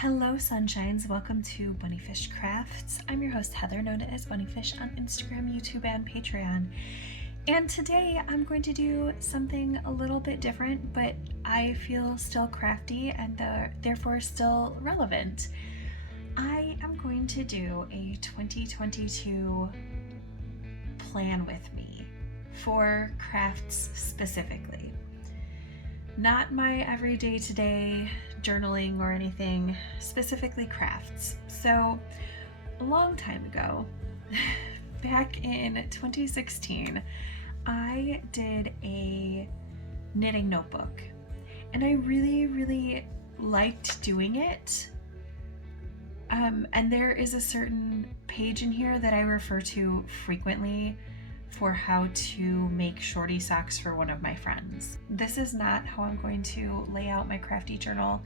Hello sunshines, welcome to BunniPhish Crafts. I'm your host Heather, known as BunniPhish on Instagram, YouTube, and Patreon. And today I'm going to do something a little bit different, but I feel still crafty and therefore still relevant. I am going to do a 2022 plan with me for crafts specifically. Not my everyday today journaling or anything, specifically crafts. So a long time ago, back in 2016, I did a knitting notebook and I really liked doing it. And there is a certain page in here that I refer to frequently for how to make shorty socks for one of my friends. This is not how I'm going to lay out my crafty journal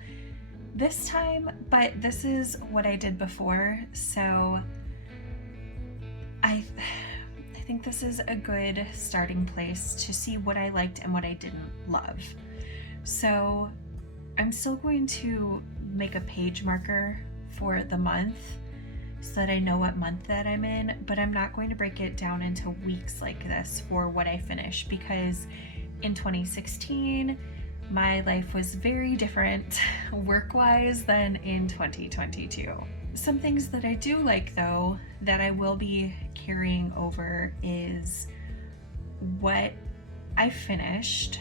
this time, but this is what I did before, so I think this is a good starting place to see what I liked and what I didn't love. So I'm still going to make a page marker for the month so that I know what month that I'm in, but I'm not going to break it down into weeks like this for what I finish, because in 2016 my life was very different work-wise than in 2022. Some things that I do like though that I will be carrying over is what I finished,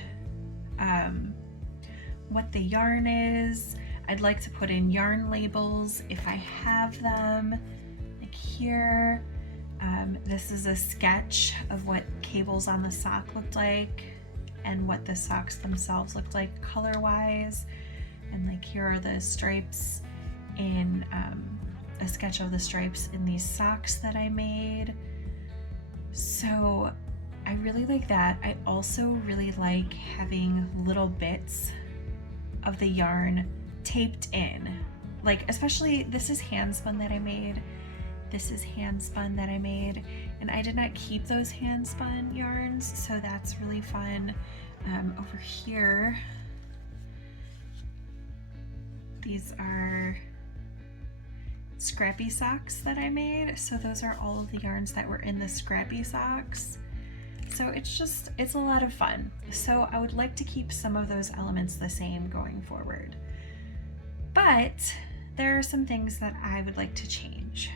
what the yarn is. I'd like to put in yarn labels if I have them, like here. This is a sketch of what cables on the sock looked like and what the socks themselves looked like color-wise. And like here are the stripes in a sketch of the stripes in these socks that I made. So I really like that. I also really like having little bits of the yarn taped in, like especially this is hand spun that I made, this is hand spun that I made, and I did not keep those hand spun yarns, so that's really fun. Over here, these are scrappy socks that I made, so those are all of the yarns that were in the scrappy socks. So it's a lot of fun. So I would like to keep some of those elements the same going forward. But there are some things that I would like to change.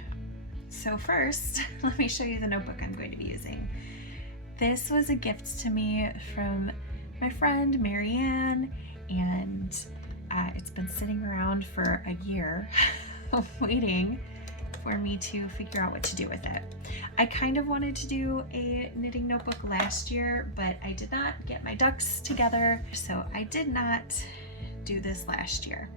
So first, let me show you the notebook I'm going to be using. This was a gift to me from my friend Marianne, and it's been sitting around for a year waiting for me to figure out what to do with it. I kind of wanted to do a knitting notebook last year, but I did not get my ducks together, so I did not do this last year.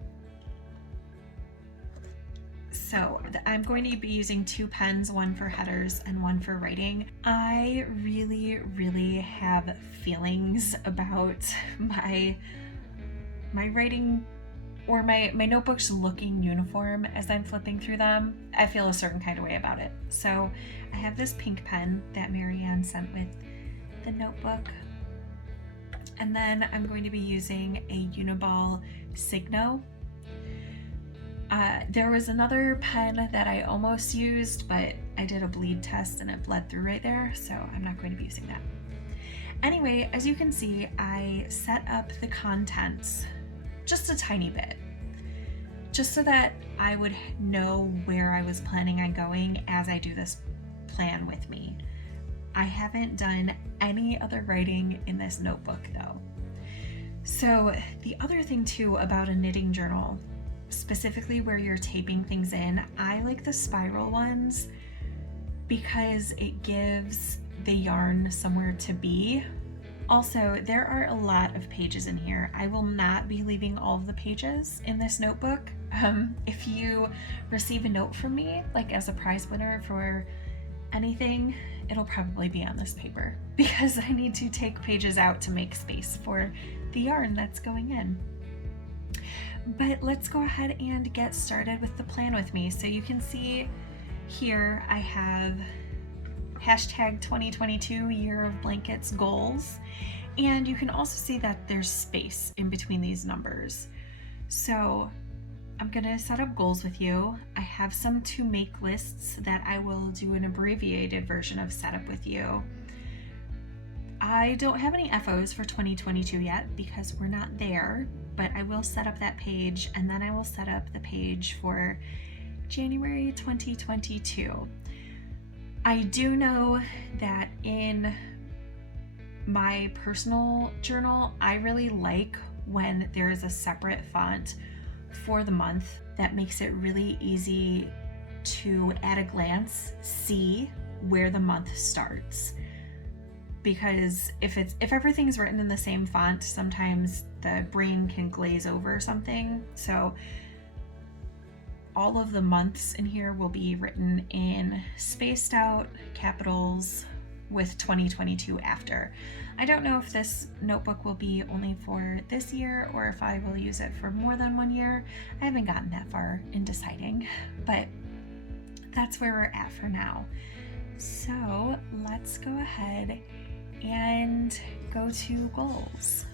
So I'm going to be using two pens, one for headers and one for writing. I really have feelings about my writing or my notebooks looking uniform as I'm flipping through them. I feel a certain kind of way about it. So I have this pink pen that Marianne sent with the notebook. And then I'm going to be using a Uniball Signo. There was another pen that I almost used, but I did a bleed test and it bled through right there, so I'm not going to be using that. Anyway, as you can see, I set up the contents just a tiny bit, just so that I would know where I was planning on going as I do this plan with me. I haven't done any other writing in this notebook though. So the other thing too about a knitting journal, specifically where you're taping things in, I like the spiral ones because it gives the yarn somewhere to be. Also, there are a lot of pages in here. I will not be leaving all of the pages in this notebook. If you receive a note from me, like as a prize winner for anything, it'll probably be on this paper because I need to take pages out to make space for the yarn that's going in. But let's go ahead and get started with the plan with me. So you can see here I have hashtag 2022 year of blankets goals, and you can also see that there's space in between these numbers. So I'm gonna set up goals with you. I have some to make lists that I will do an abbreviated version of setup with you. I don't have any FOs for 2022 yet because we're not there, but I will set up that page, and then I will set up the page for January 2022. I do know that in my personal journal, I really like when there is a separate font for the month. That makes it really easy to, at a glance, see where the month starts. Because if everything's written in the same font, sometimes the brain can glaze over something. So all of the months in here will be written in spaced out capitals with 2022 after. I don't know if this notebook will be only for this year or if I will use it for more than 1 year. I haven't gotten that far in deciding, but that's where we're at for now. So let's go ahead and go to goals.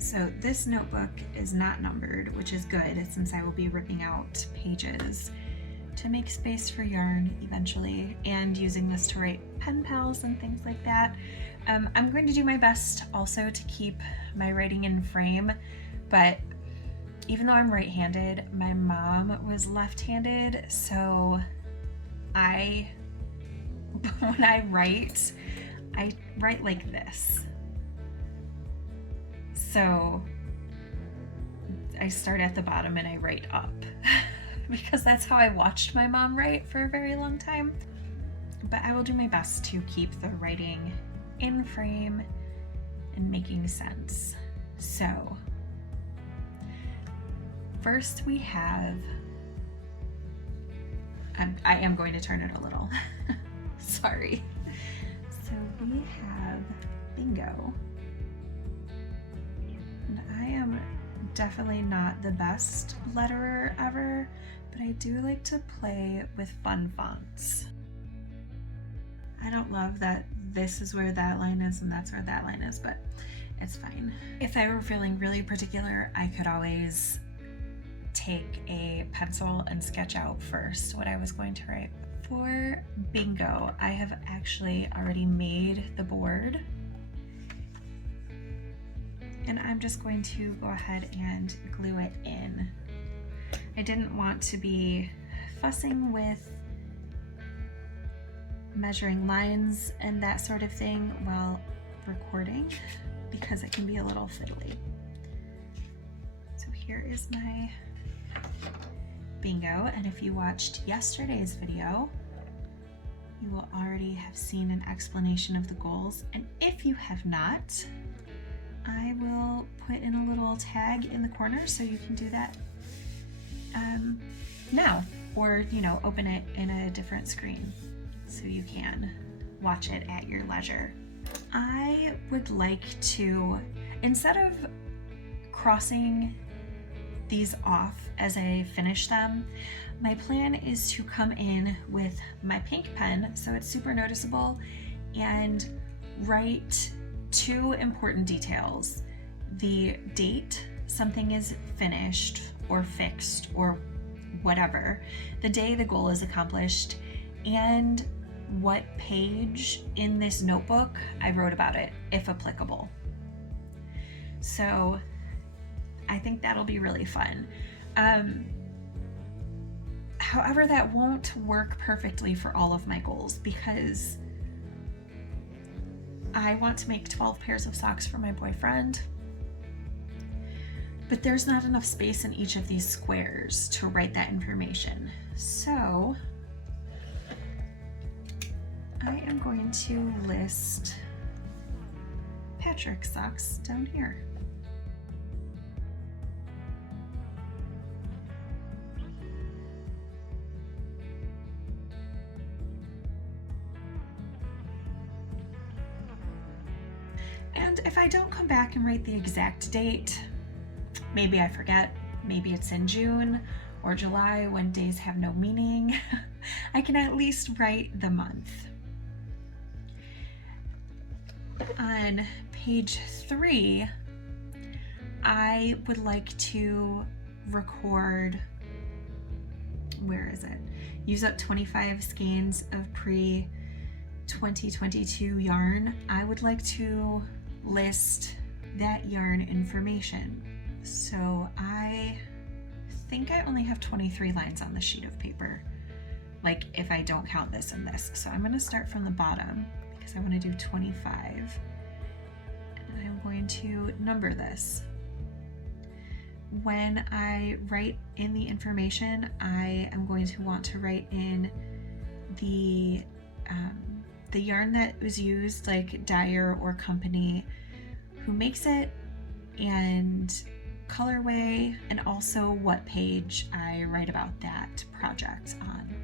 So this notebook is not numbered, which is good since I will be ripping out pages to make space for yarn eventually, and using this to write pen pals and things like that. I'm going to do my best also to keep my writing in frame, but even though I'm right-handed, my mom was left-handed, so when I write like this. So I start at the bottom and I write up because that's how I watched my mom write for a very long time. But I will do my best to keep the writing in frame and making sense. So first we have, I am going to turn it a little, sorry. So we have bingo. And I am definitely not the best letterer ever, but I do like to play with fun fonts. I don't love that this is where that line is and that's where that line is, but it's fine. If I were feeling really particular, I could always take a pencil and sketch out first what I was going to write. For bingo, I have actually already made the board, and I'm just going to go ahead and glue it in. I didn't want to be fussing with measuring lines and that sort of thing while recording because it can be a little fiddly. So here is my bingo, and if you watched yesterday's video, you will already have seen an explanation of the goals, and if you have not, I will put in a little tag in the corner so you can do that now, or open it in a different screen so you can watch it at your leisure. I would like to, instead of crossing these off as I finish them, my plan is to come in with my pink pen so it's super noticeable and write two important details: the date something is finished or fixed or whatever, the day the goal is accomplished, and what page in this notebook I wrote about it, if applicable. So I think that'll be really fun. However, that won't work perfectly for all of my goals because I want to make 12 pairs of socks for my boyfriend, but there's not enough space in each of these squares to write that information. So I am going to list Patrick's socks down here. And if I don't come back and write the exact date, maybe I forget, maybe it's in June, or July when days have no meaning, I can at least write the month. On page 3, I would like to record, where is it? Use up 25 skeins of pre-2022 yarn. I would like to list that yarn information. So I think I only have 23 lines on the sheet of paper, like if I don't count this and this. So I'm going to start from the bottom because I want to do 25. And I'm going to number this. When I write in the information, I am going to want to write in the yarn that was used, like dyer or company, who makes it, and colorway, and also what page I write about that project on.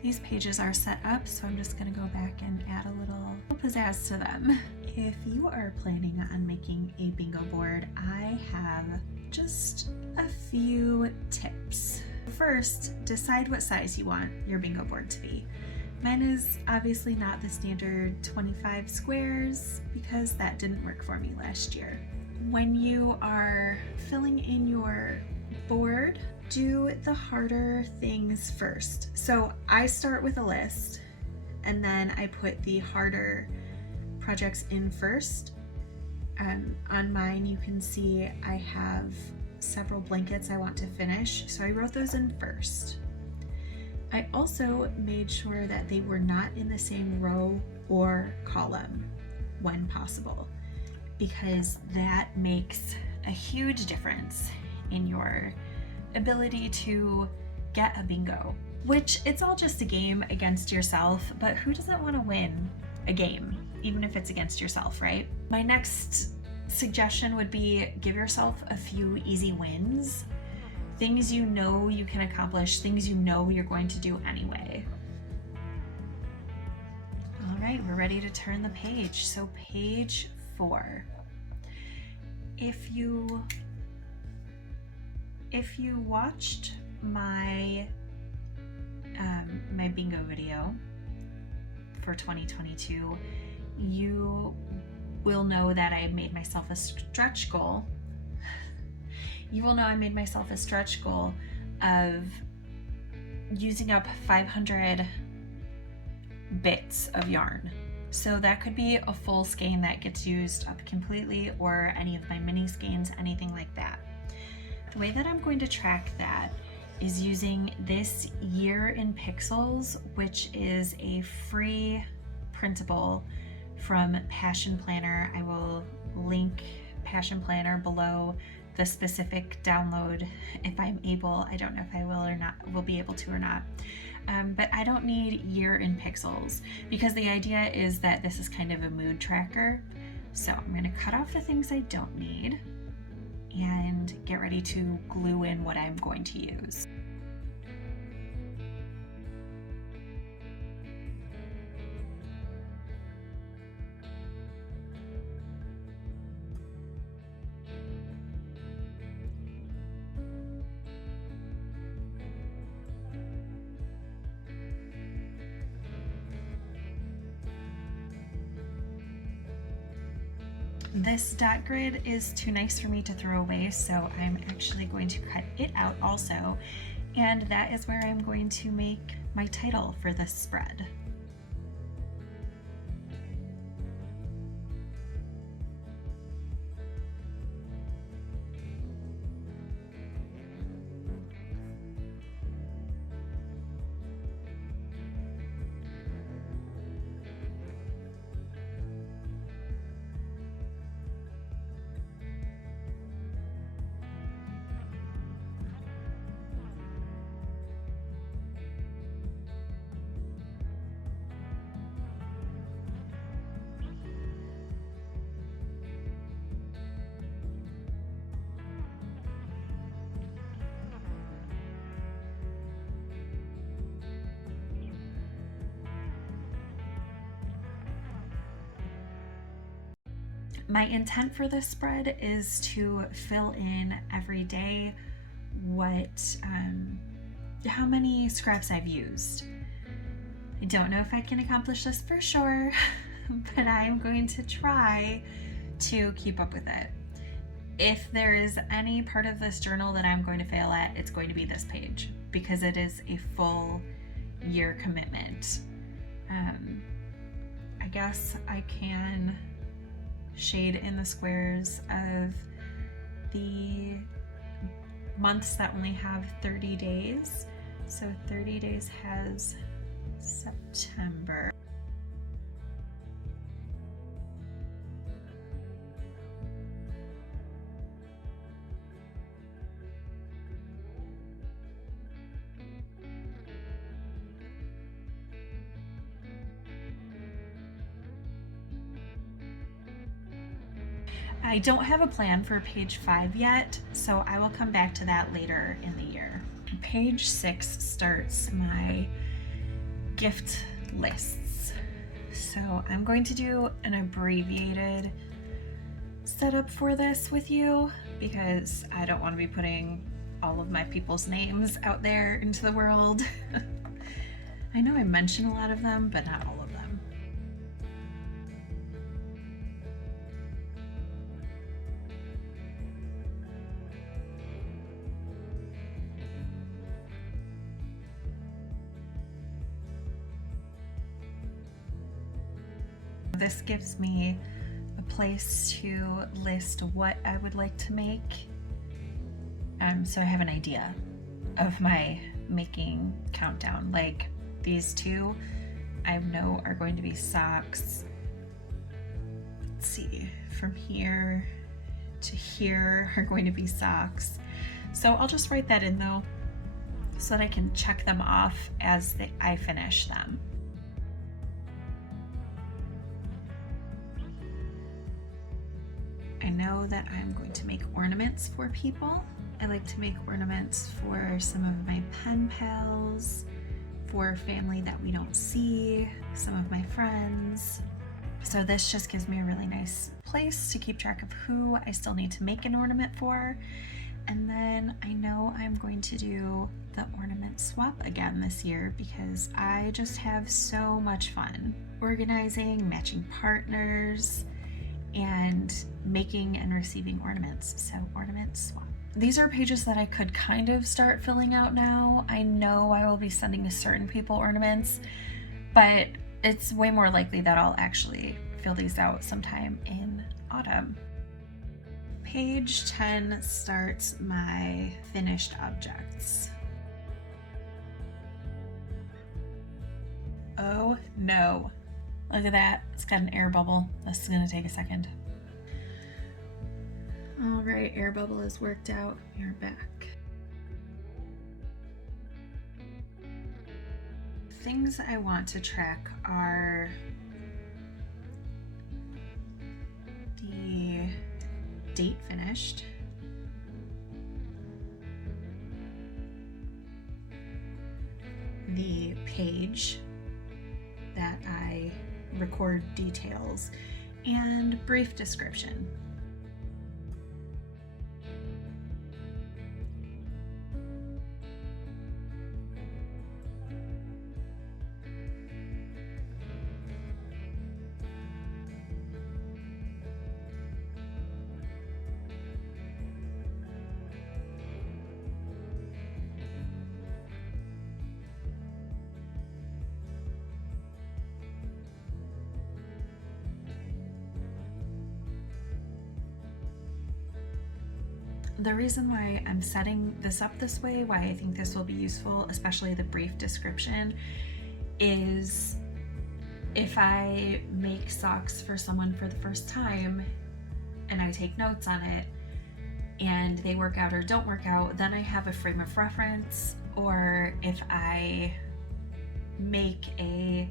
These pages are set up, so I'm just going to go back and add a little pizzazz to them. If you are planning on making a bingo board, I have just a few tips. First, decide what size you want your bingo board to be. Mine is obviously not the standard 25 squares because that didn't work for me last year. When you are filling in your board, do the harder things first. So I start with a list and then I put the harder projects in first. On mine, you can see I have several blankets I want to finish, so I wrote those in first. I also made sure that they were not in the same row or column when possible, because that makes a huge difference in your ability to get a bingo. Which, it's all just a game against yourself, but who doesn't want to win a game, even if it's against yourself, right? My next suggestion would be give yourself a few easy wins, things you know you can accomplish, things you know you're going to do anyway. All right, we're ready to turn the page. So page 4. If you watched my my bingo video for 2022, you will know that I made myself a stretch goal. You will know I made myself a stretch goal of using up 500 bits of yarn. So that could be a full skein that gets used up completely, or any of my mini skeins, anything like that. The way that I'm going to track that is using this Year in Pixels, which is a free printable from Passion Planner. I will link Passion Planner below the specific download if I'm able. I don't know if I will be able to or not. But I don't need Year in Pixels because the idea is that this is kind of a mood tracker. So I'm going to cut off the things I don't need and get ready to glue in what I'm going to use. This dot grid is too nice for me to throw away, so I'm actually going to cut it out also, and that is where I'm going to make my title for this spread. My intent for this spread is to fill in every day how many scraps I've used. I don't know if I can accomplish this for sure, but I'm going to try to keep up with it. If there is any part of this journal that I'm going to fail at, it's going to be this page, because it is a full year commitment. I guess I can shade in the squares of the months that only have 30 days. So 30 days has September. I don't have a plan for page 5 yet, so I will come back to that later in the year. Page 6 starts my gift lists. So I'm going to do an abbreviated setup for this with you because I don't want to be putting all of my people's names out there into the world. I know I mention a lot of them, but not all of them. This gives me a place to list what I would like to make. So I have an idea of my making countdown. Like these two I know are going to be socks. Let's see, from here to here are going to be socks. So I'll just write that in though, so that I can check them off as I finish them. I know that I'm going to make ornaments for people. I like to make ornaments for some of my pen pals, for family that we don't see, some of my friends. So this just gives me a really nice place to keep track of who I still need to make an ornament for. And then I know I'm going to do the ornament swap again this year because I just have so much fun organizing, matching partners, and making and receiving ornaments. So ornament swap. These are pages that I could kind of start filling out now. I know I will be sending certain people ornaments, but it's way more likely that I'll actually fill these out sometime in autumn. Page 10 starts my finished objects. Oh no. Look at that, it's got an air bubble. This is gonna take a second. All right, air bubble is worked out, you're back. Things I want to track are the date finished, the page that I record details, and brief description. The reason why I'm setting this up this way, why I think this will be useful, especially the brief description, is if I make socks for someone for the first time and I take notes on it and they work out or don't work out, then I have a frame of reference. Or if I make a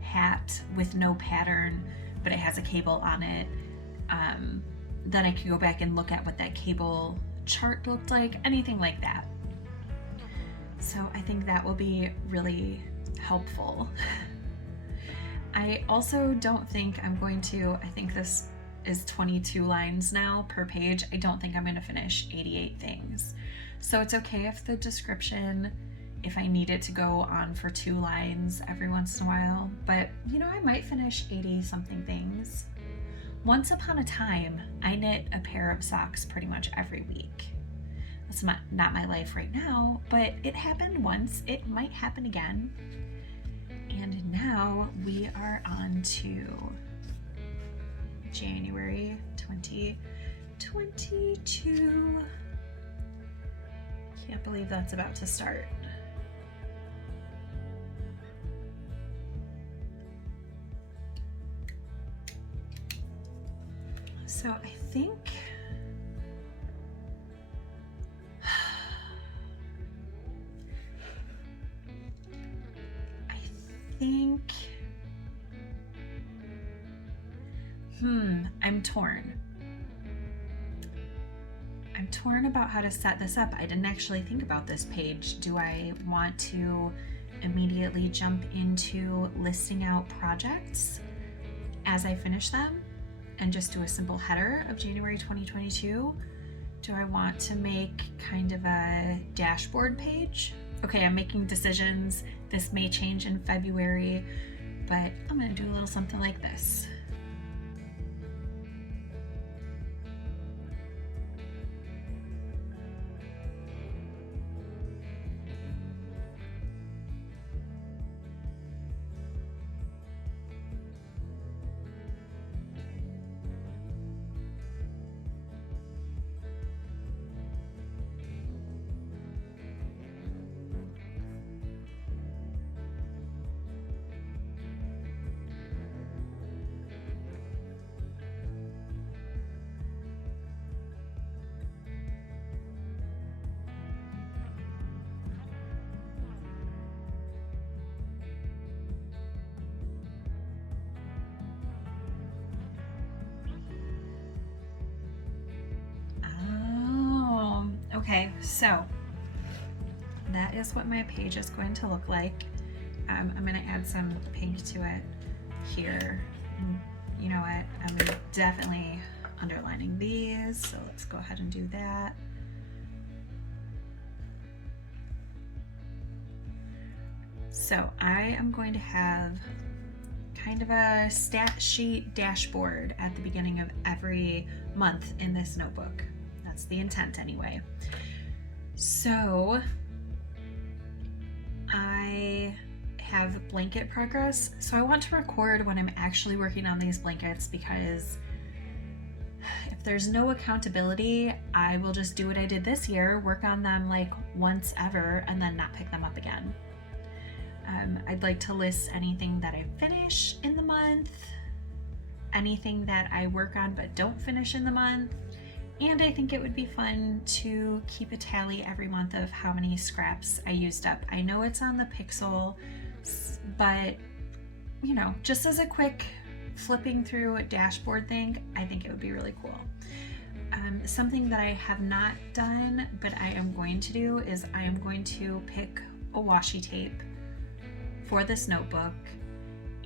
hat with no pattern but it has a cable on it, then I can go back and look at what that cable chart looked like, anything like that. So I think that will be really helpful. I also don't think I'm going to, I think this is 22 lines now per page. I don't think I'm going to finish 88 things. So it's okay if the description, if I need it to go on for 2 lines every once in a while, but I might finish 80 something things. Once upon a time, I knit a pair of socks pretty much every week. That's not my life right now, but it happened once. It might happen again. And now we are on to January 2022. Can't believe that's about to start. So I think I'm torn. I'm torn about how to set this up. I didn't actually think about this page. Do I want to immediately jump into listing out projects as I finish them and just do a simple header of January 2022? Do I want to make kind of a dashboard page? Okay, I'm making decisions. This may change in February, but I'm gonna do a little something like this. Okay, so that is what my page is going to look like. I'm going to add some pink to it here. You know what? I'm definitely underlining these, so let's go ahead and do that. So I am going to have kind of a stat sheet dashboard at the beginning of every month in this notebook. That's the intent anyway. So I have blanket progress. So I want to record when I'm actually working on these blankets, because if there's no accountability, I will just do what I did this year, work on them like once ever, and then not pick them up again. I'd like to list anything that I finish in the month, anything that I work on but don't finish in the month, and I think it would be fun to keep a tally every month of how many scraps I used up. I know it's on the Pixel, but just as a quick flipping through a dashboard thing, I think it would be really cool. Something that I have not done, but I am going to do, is I am going to pick a washi tape for this notebook,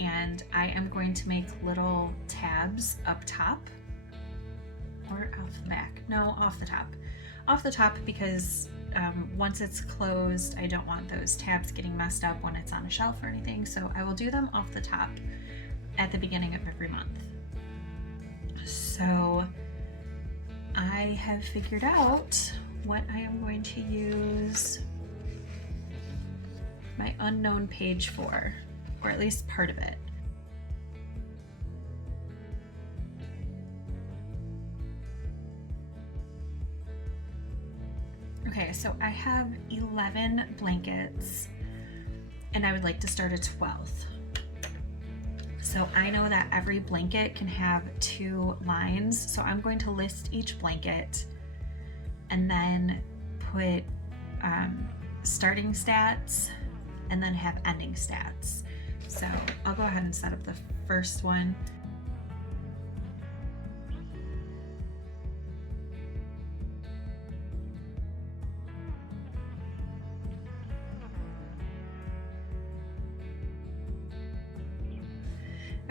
and I am going to make little tabs up top, or off the back. No, off the top. Off the top, because once it's closed, I don't want those tabs getting messed up when it's on a shelf or anything, so I will do them off the top at the beginning of every month. So I have figured out what I am going to use my unknown page for, or at least part of it. Okay, so I have 11 blankets and I would like to start a 12th. So I know that every blanket can have 2 lines, so I'm going to list each blanket and then put starting stats and then have ending stats. So I'll go ahead and set up the first one.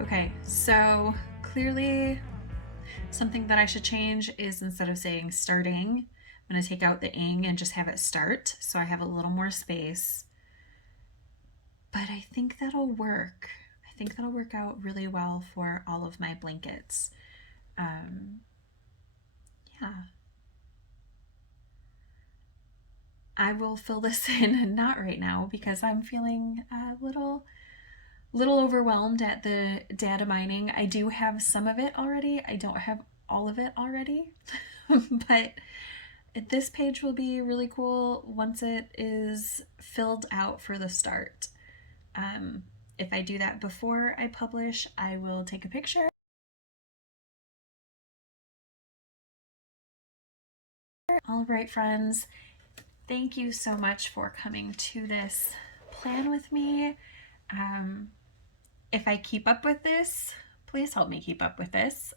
Okay, so clearly Something that I should change is instead of saying starting, I'm going to take out the ing and just have it start, so I have a little more space. But I think that'll work. I think that'll work out really well for all of my blankets. Yeah. I will fill this in, not right now, because I'm feeling a little overwhelmed at the data mining. I do have some of it already. I don't have all of it already. But this page will be really cool once it is filled out for the start. If I do that before I publish, I will take a picture. All right, friends, thank you so much for coming to this plan with me. If I keep up with this, please help me keep up with this.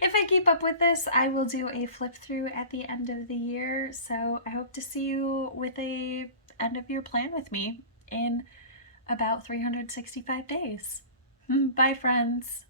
If I keep up with this, I will do a flip through at the end of the year. So I hope to see you with a end of year plan with me in about 365 days. Bye, friends.